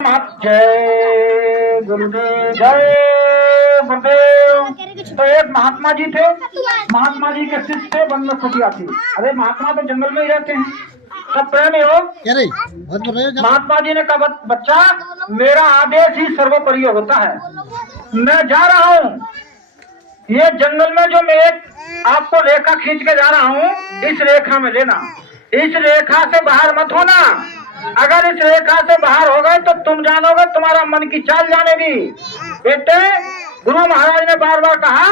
जय गुरुदेव, जय गुरुदेव। तो एक महात्मा जी थे, महात्मा जी के शिष्य थे बंद कुटिया थी। अरे महात्मा तो जंगल में ही रहते हैं, सब प्रेम योग। महात्मा जी ने कहा बच्चा, मेरा आदेश ही सर्वोपरि होता है। मैं जा रहा हूँ, ये जंगल में जो मैं आपको रेखा खींच के जा रहा हूँ, इस रेखा में लेना, इस रेखा से बाहर मत होना। अगर इस रेखा से बाहर हो गए तो तुम जानोगे, तुम्हारा मन की चाल जानेगी। बेटे, गुरु महाराज ने बार बार कहा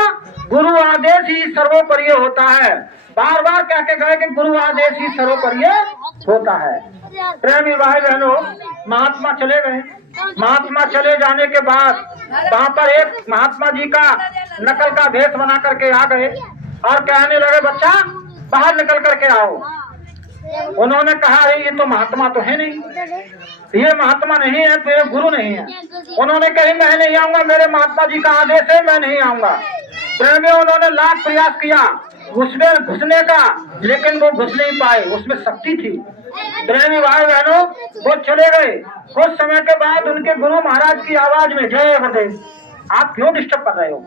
गुरु आदेश ही सर्वोपरि होता है। बार बार कह के गए कि गुरु आदेश ही सर्वोपरि होता है। प्रेमी भाई बहनों, महात्मा चले गए। महात्मा चले जाने के बाद वहाँ पर एक महात्मा जी का नकल का भेष बना करके आ गए और कहने लगे बच्चा बाहर निकल करके आओ। उन्होंने कहा ये तो महात्मा तो है नहीं, ये महात्मा नहीं है, तो ये गुरु नहीं है। उन्होंने कही मैं नहीं आऊंगा, मेरे महात्मा जी का आदेश है, मैं नहीं आऊंगा। प्रेमी उन्होंने लाख प्रयास किया उसमें घुसने का, लेकिन वो घुस नहीं पाए, उसमें शक्ति थी। प्रेमी भाई बहनों, वो चले गए। कुछ समय के बाद उनके गुरु महाराज की आवाज में जय गुरुदेव, आप क्यों डिस्टर्ब कर रहे हो?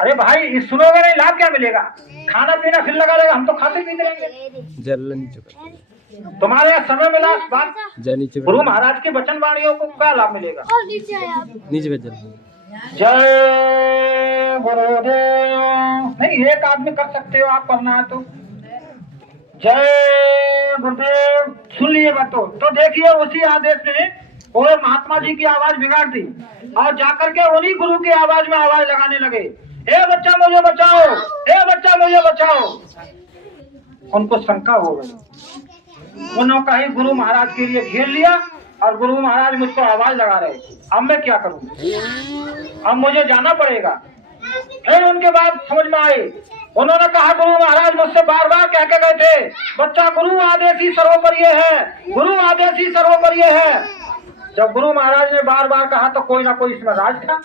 अरे भाई सुनोगे नहीं, लाभ क्या मिलेगा? खाना पीना फिर लगा रहेगा, हम तो खाते पीते रहेंगे। तुम्हारे यहाँ समय मिला बात, गुरु महाराज के वचन वाणियों को क्या लाभ मिलेगा? जय गुरुदेव। नहीं, एक आदमी कर सकते हो, आप करना है तो जय गुरुदेव। सुन लिए बात तो देखिए, उसी आदेश ने वो महात्मा जी की आवाज बिगाड़ दी और जाकर के उन्हीं गुरु की आवाज में आवाज लगाने लगे, ए बच्चा मुझे बचाओ, ए बच्चा मुझे बचाओ। उनको शंका हो गई। उन्होंने कहा गुरु महाराज के लिए घेर लिया और गुरु महाराज मुझको आवाज लगा रहे, अब मैं क्या करूं? अब मुझे जाना पड़ेगा। फिर उनके बाद समझ में आई, उन्होंने कहा गुरु महाराज मुझसे बार बार कह के गए थे बच्चा गुरु आदेश ही सर्वोपरि है, गुरु आदेश ही सर्वोपरि है। जब गुरु महाराज ने बार बार कहा तो कोई ना कोई इसमें राज था।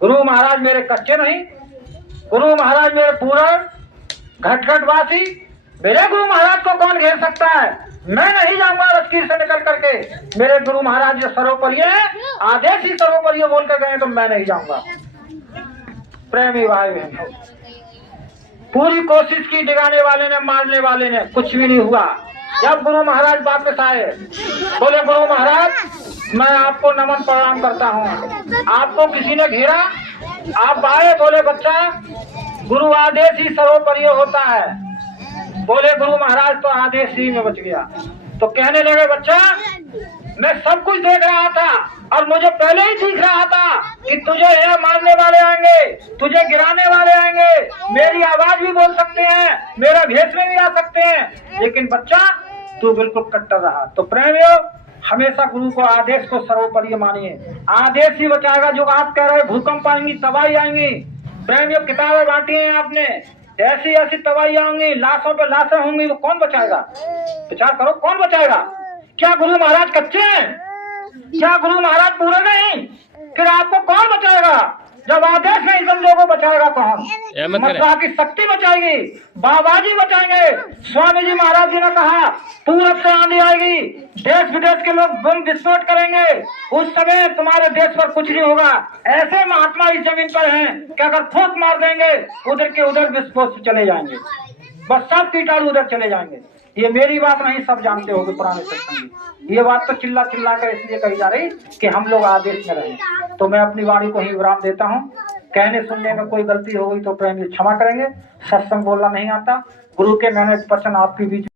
गुरु महाराज मेरे कच्चे नहीं, गुरु महाराज मेरे पूरा घटघटवासी, मेरे गुरु महाराज को कौन घेर सकता है? मैं नहीं जाऊंगा रस्कीर से निकल करके। मेरे गुरु महाराज जो सर्वोपरि है, आदेश ही सर्वोपरि बोल के गए तो मैं नहीं जाऊंगा। प्रेमी भाई बहनों, पूरी कोशिश की डिगाने वाले ने, मारने वाले ने, कुछ भी नहीं हुआ। जब गुरु महाराज वापस आए, बोले गुरु महाराज मैं आपको नमन प्रणाम करता हूँ, आपको किसी ने घेरा, आप आए। बोले बच्चा गुरु आदेश ही सर्वोपरि होता है। बोले गुरु महाराज तो आदेश ही में बच गया। तो कहने लगे बच्चा मैं सब कुछ देख रहा था और मुझे पहले ही दिख रहा था कि तुझे यह मारने वाले आएंगे, तुझे गिराने वाले आएंगे, मेरी आवाज भी बोल सकते हैं, मेरा भेष में भी आ सकते हैं, लेकिन बच्चा तू बिल्कुल कट्टर रहा। तो प्रेमियों, हमेशा गुरु को आदेश को सर्वोपरि मानिए। आदेश ही बचाएगा। जो आप कह रहे भूकंप आएंगी, तबाही आएंगी, प्रेमियों किताबें बांटी हैं आपने, ऐसी ऐसी तबाही आएंगी, लाशों पे लाशें होंगी, तो कौन बचाएगा? विचार करो, कौन बचाएगा? क्या गुरु महाराज कच्चे हैं? क्या गुरु महाराज पूरे नहीं? फिर आपको कौन बचाएगा? जब आदेश नहीं समझो को बचाएगा कौन? मथुरा की शक्ति बचाएगी, बाबा जी बचाएंगे। स्वामी जी महाराज जी ने कहा पूरब से आंधी आएगी, देश विदेश के लोग बम विस्फोट करेंगे, उस समय तुम्हारे देश पर कुछ नहीं होगा। ऐसे महात्मा इस जमीन पर हैं कि अगर फूंक मार देंगे उधर के उधर विस्फोट चले जाएंगे, बस सब कीटाणु उधर चले जाएंगे। ये मेरी बात नहीं, सब जानते होंगे पुराने सत्संगी। ये बात तो चिल्ला चिल्ला कर इसलिए कही जा रही कि हम लोग आदेश में रहें। तो मैं अपनी वाणी को ही विराम देता हूँ। कहने सुनने में कोई गलती हो गई तो प्रेमी क्षमा करेंगे। सत्संग बोलना नहीं आता, गुरु के मैंने वचन आपके बीच